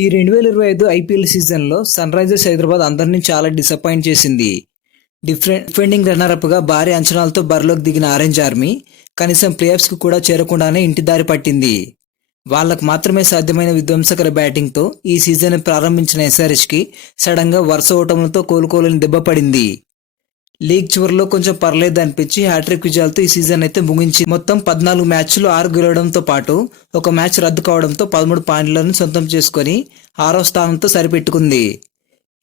ఈ 2025 ఐపీఎల్ సీజన్లో sun Risers Hyderabad అందరినీ చాలా డిసప్పాయింట్ చేసింది. డిఫెండింగ్ రన్నరప్గా భారీ అంచనాలతో బరిలోకి దిగిన ఆరెంజ్ ఆర్మీ కనీసం ప్లేఆఫ్స్కి కూడా చేరకుండానే ఇంటి దారి పట్టింది. వాళ్లకు మాత్రమే సాధ్యమైన విధ్వంసకర బ్యాటింగ్తో ఈ సీజన్ ప్రారంభించిన ఎస్ఆర్హెచ్కి సడన్గా వరుస ఓటములతో కోలుకోలేని దెబ్బ పడింది. లీగ్ చివరిలో కొంచెం పర్లేదు అనిపించి హ్యాట్రిక్ విజయాలతో ఈ సీజన్ అయితే ముగించి మొత్తం 14 మ్యాచ్లు 6 గెలవడంతో పాటు ఒక మ్యాచ్ రద్దు కావడంతో 13 పాయింట్లను సొంతం చేసుకొని 6వ స్థానంతో సరిపెట్టుకుంది.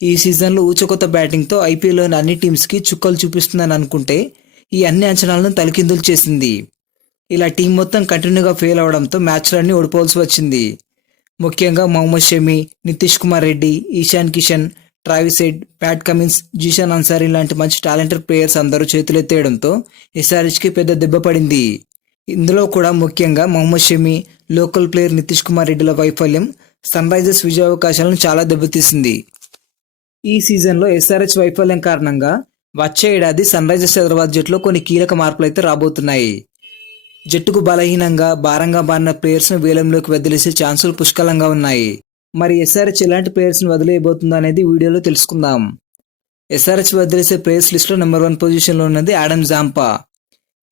ఈ సీజన్లో ఊచకొత్త బ్యాటింగ్తో ఐపీఎల్లోని అన్ని టీమ్స్కి చుక్కలు చూపిస్తుందని అనుకుంటే ఈ అన్ని అంచనాలను తలకిందులు చేసింది. ఇలా టీం మొత్తం కంటిన్యూగా ఫెయిల్ అవడంతో మ్యాచ్లన్నీ ఓడిపోవాల్సి వచ్చింది. ముఖ్యంగా Mohammed Shami, Nitish Kumar Reddy, Ishan Kishan, Travis Head, Pat Cummins, Zeeshan Ansari లాంటి మంచి టాలెంటెడ్ ప్లేయర్స్ అందరూ చేతులెత్తేయడంతో ఎస్ఆర్హెచ్కి పెద్ద దెబ్బ పడింది. ఇందులో కూడా ముఖ్యంగా మొహమ్మద్ షమి, లోకల్ ప్లేయర్ నితీష్ కుమార్ రెడ్డిల వైఫల్యం సన్ రైజర్స్ విజయావకాశాలను చాలా దెబ్బతీసింది. ఈ సీజన్లో ఎస్ఆర్హెచ్ వైఫల్యం కారణంగా వచ్చే ఏడాది సన్ రైజర్స్ హైదరాబాద్ జట్టులో కొన్ని కీలక మార్పులు అయితే రాబోతున్నాయి. జట్టుకు బలహీనంగా భారంగా మారిన ప్లేయర్స్ను వేలంలోకి వదిలేసే ఛాన్సులు పుష్కలంగా ఉన్నాయి. మరి ఎస్ఆర్హెచ్ ఎలాంటి ప్లేయర్స్ని వదిలేయబోతుందో అనేది వీడియోలో తెలుసుకుందాం. ఎస్ఆర్హెచ్ వదిలేసే ప్లేయర్స్ లిస్టులో నెంబర్ 1 పొజిషన్లో ఉన్నది ఆడమ్ జాంపా.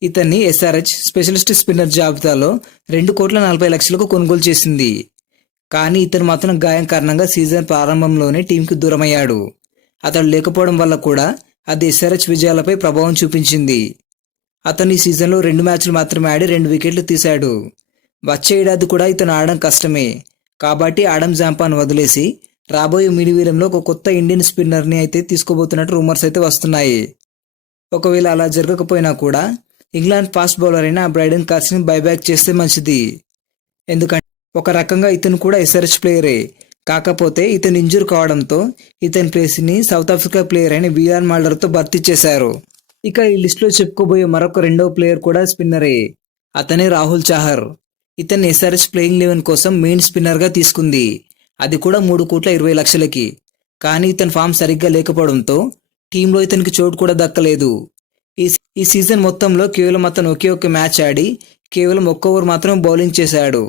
ఇతన్ని ఎస్ఆర్హెచ్ స్పెషలిస్ట్ స్పిన్నర్ జాబితాలో 2,40,00,000కు కొనుగోలు చేసింది. కానీ ఇతను మాత్రం గాయం కారణంగా సీజన్ ప్రారంభంలోనే టీంకి దూరమయ్యాడు. అతడు లేకపోవడం వల్ల కూడా అది ఎస్ఆర్హెచ్ విజయాలపై ప్రభావం చూపించింది. అతను ఈ సీజన్లో 2 మ్యాచ్లు మాత్రమే ఆడి 2 వికెట్లు తీశాడు. వచ్చే ఏడాది కూడా ఇతను ఆడడం కష్టమే. కాబట్టి ఆడమ్ జాంపాను వదిలేసి రాబోయే మిడివీలంలో ఒక కొత్త ఇండియన్ స్పిన్నర్ని అయితే తీసుకోబోతున్నట్టు రూమర్స్ అయితే వస్తున్నాయి. ఒకవేళ అలా జరగకపోయినా కూడా ఇంగ్లాండ్ ఫాస్ట్ బౌలర్ అయిన బ్రైడెన్ కార్స్ని బైబ్యాక్ చేస్తే మంచిది. ఎందుకంటే ఒక రకంగా ఇతను కూడా ఎస్ఆర్హెచ్ ప్లేయరే. కాకపోతే ఇతను ఇంజూర్ కావడంతో ఇతని ప్లేస్ని సౌత్ ఆఫ్రికా ప్లేయర్ అయిన విఆర్ మాల్డర్తో భర్తీ చేశారు. ఇక ఈ లిస్టులో చెప్పుకోబోయే మరొక రెండవ ప్లేయర్ కూడా స్పిన్నరే. అతనే రాహుల్ చాహర్. ఇతన్ని ఎస్ఆర్హెచ్ ప్లేయింగ్ 11 కోసం మెయిన్ స్పిన్నర్గా తీసుకుంది. అది కూడా 3,20,00,000కి. కానీ ఇతని ఫామ్ సరిగ్గా లేకపోవడంతో టీంలో ఇతనికి చోటు కూడా దక్కలేదు. ఈ సీజన్ మొత్తంలో కేవలం అతను ఒకే ఒక్క మ్యాచ్ ఆడి కేవలం ఒక్క ఓవర్ మాత్రం బౌలింగ్ చేశాడు.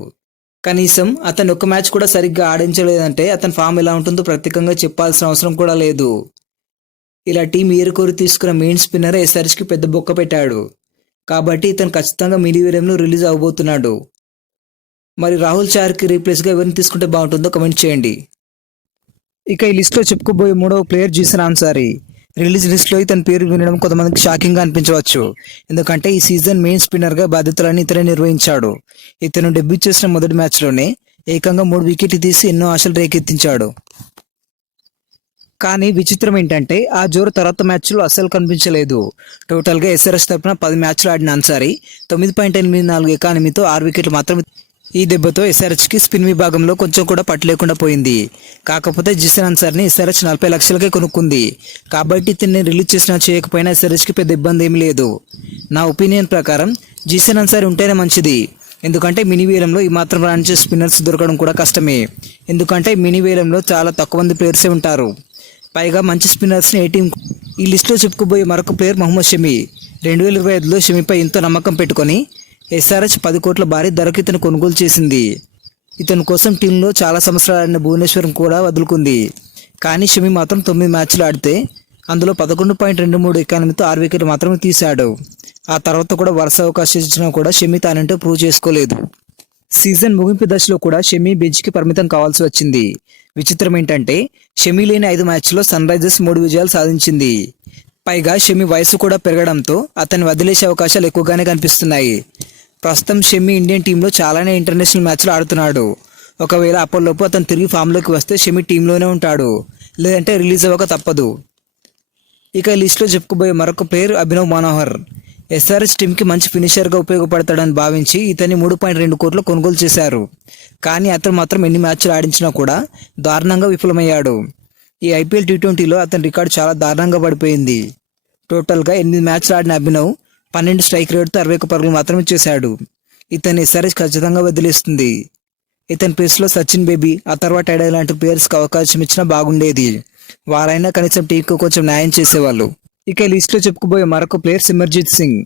కనీసం అతను ఒక్క మ్యాచ్ కూడా సరిగ్గా ఆడించలేదంటే అతని ఫామ్ ఎలా ఉంటుందో ప్రత్యేకంగా చెప్పాల్సిన అవసరం కూడా లేదు. ఇలా టీం ఏరుకోరి తీసుకున్న మెయిన్ స్పిన్నర్ ఎస్ఆర్హెచ్కి పెద్ద బొక్క పెట్టాడు. కాబట్టి ఇతను ఖచ్చితంగా మిడివీరంలో రిలీజ్ అవబోతున్నాడు. మరి రాహుల్ చాహర్కి రీప్లేస్గా ఎవరిని తీసుకుంటే బాగుంటుందో కమెంట్ చేయండి. ఇక ఈ లిస్ట్లో చెప్పుకోబోయే మూడవ ప్లేయర్ జీసన్ అన్సారీ. రిలీజ్ లిస్ట్లో ఇతని పేరు వినడం కొంతమందికి షాకింగ్గా అనిపించవచ్చు. ఎందుకంటే ఈ సీజన్ మెయిన్ స్పిన్నర్గా బాధ్యతలన్నీ ఇతనే నిర్వహించాడు. ఇతను డెబ్యూ చేసిన మొదటి మ్యాచ్లోనే ఏకంగా 3 వికెట్లు తీసి ఎన్నో ఆశలు రేకెత్తించాడు. కానీ విచిత్రం ఏంటంటే ఆ జోరు తర్వాత మ్యాచ్లో అస్సలు కనిపించలేదు. టోటల్గా ఎస్ఆర్హెచ్ తరఫున 10 మ్యాచ్లు ఆడిన అన్సారీ 9.84 ఎకానమీతో 6 వికెట్లు మాత్రమే. ఈ దెబ్బతో ఎస్ఆర్హెచ్కి స్పిన్ విభాగంలో కొంచెం కూడా పట్టు లేకుండా పోయింది. కాకపోతే జీసన్ అన్సారీని ఎస్ఆర్హెచ్ 40,00,000కే కొనుక్కుంది. కాబట్టి ఇతన్ని రిలీజ్ చేసినా చేయకపోయినా ఎస్ఆర్హెచ్కి పెద్ద ఇబ్బంది ఏమీ లేదు. నా ఒపీనియన్ ప్రకారం జీసన్ అన్సారీ ఉంటేనే మంచిది. ఎందుకంటే మినీ వేలంలో ఈ మాత్రం రాణించే స్పిన్నర్స్ దొరకడం కూడా కష్టమే. ఎందుకంటే మినీ వేలంలో చాలా తక్కువ మంది ప్లేయర్సే ఉంటారు. పైగా మంచి స్పిన్నర్స్ని ఏ టీం. ఈ లిస్టులో చెప్పుకోబోయే మరొక ప్లేయర్ మొహమ్మద్ షమి. 2025లో షమిపై ఎంతో నమ్మకం పెట్టుకొని ఎస్ఆర్హెచ్ 10 కోట్ల భారీ ధరకు ఇతను కొనుగోలు చేసింది. ఇతని కోసం టీంలో చాలా సంవత్సరాలు ఆడిన భువనేశ్వరం కూడా వదులుకుంది. కానీ షమి మాత్రం 9 మ్యాచ్లు ఆడితే అందులో 11.23 ఎకానమీతో 6 వికెట్లు మాత్రమే తీశాడు. ఆ తర్వాత కూడా వరుస అవకాశం ఇచ్చినా కూడా షమి తానంటే ప్రూవ్ చేసుకోలేదు. సీజన్ ముగింపు దశలో కూడా షమి బెంచ్కి పరిమితం కావాల్సి వచ్చింది. విచిత్రం ఏంటంటే షమి లేని 5 మ్యాచ్ల్లో సన్ రైజర్స్ 3 విజయాలు సాధించింది. పైగా షమి వయసు కూడా పెరగడంతో అతన్ని వదిలేసే అవకాశాలు ఎక్కువగానే కనిపిస్తున్నాయి. ప్రస్తుతం షమి ఇండియన్ టీంలో చాలానే ఇంటర్నేషనల్ మ్యాచ్లు ఆడుతున్నాడు. ఒకవేళ అప్పటిలోపు అతను తిరిగి ఫామ్లోకి వస్తే షమి టీంలోనే ఉంటాడు, లేదంటే రిలీజ్ అవ్వక తప్పదు. ఇక ఈ లిస్టులో చెప్పుకోబోయే మరొక ప్లేయర్ అభినవ్ మనోహర్. ఎస్ఆర్హెచ్ టీంకి మంచి ఫినిషర్గా ఉపయోగపడతాడని భావించి ఇతన్ని 3.2 కోట్లు కొనుగోలు చేశారు. కానీ అతను మాత్రం ఎన్ని మ్యాచ్లు ఆడించినా కూడా దారుణంగా విఫలమయ్యాడు. ఈ ఐపీఎల్ T20లో అతని రికార్డు చాలా దారుణంగా పడిపోయింది. టోటల్గా 8 మ్యాచ్లు ఆడిన అభినవ్ 12 స్ట్రైక్ రేట్తో 61 పరుగులు మాత్రమే చేశాడు. ఇతన్ని ఎస్ఆర్హెచ్ ఖచ్చితంగా వదిలేస్తుంది. ఇతని ప్లేస్లో సచిన్ బేబీ, అథర్వ టైడా లాంటి ప్లేయర్స్కి అవకాశం ఇచ్చినా బాగుండేది. వారైనా కనీసం టీంకు కొంచెం న్యాయం చేసేవాళ్ళు. ఇక లిస్ట్లో చెప్పుకోబోయే మరొక ప్లేయర్ సిమర్జిత్ సింగ్.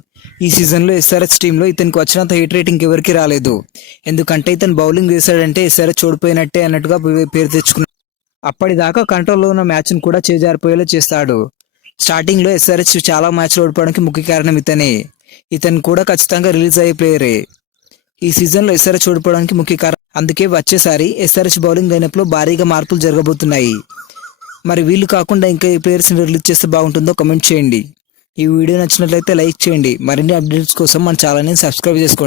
ఈ సీజన్లో ఎస్ఆర్హెచ్ టీంలో ఇతనికి వచ్చినంత హీట్ రేటింగ్ ఎవరికి రాలేదు. ఎందుకంటే ఇతను బౌలింగ్ వేశాడంటే ఎస్ఆర్హెచ్ ఓడిపోయినట్టే అన్నట్టుగా పేరు తెచ్చుకున్నాడు. అప్పటిదాకా కంట్రోల్లో ఉన్న మ్యాచ్ను కూడా చేజారిపోయేలా చేస్తాడు. స్టార్టింగ్లో ఎస్ఆర్హెచ్ చాలా మ్యాచ్లు ఓడిపోవడానికి ముఖ్య కారణం ఇతనే. ఇతను కూడా ఖచ్చితంగా రిలీజ్ అయ్యే ప్లేయరే. ఈ సీజన్లో ఎస్ఆర్హెచ్ ఓడిపోవడానికి ముఖ్య కారణం. అందుకే వచ్చేసారి ఎస్ఆర్హెచ్ బౌలింగ్ లైనప్లో భారీగా మార్పులు జరగబోతున్నాయి. మరి వీళ్ళు కాకుండా ఇంకా ఏ ప్లేయర్స్ని రిలీజ్ చేస్తే బాగుంటుందో కమెంట్ చేయండి. ఈ వీడియో నచ్చినట్లయితే లైక్ చేయండి. మరిన్ని అప్డేట్స్ కోసం మన ఛానల్ని సబ్స్క్రైబ్ చేసుకోండి.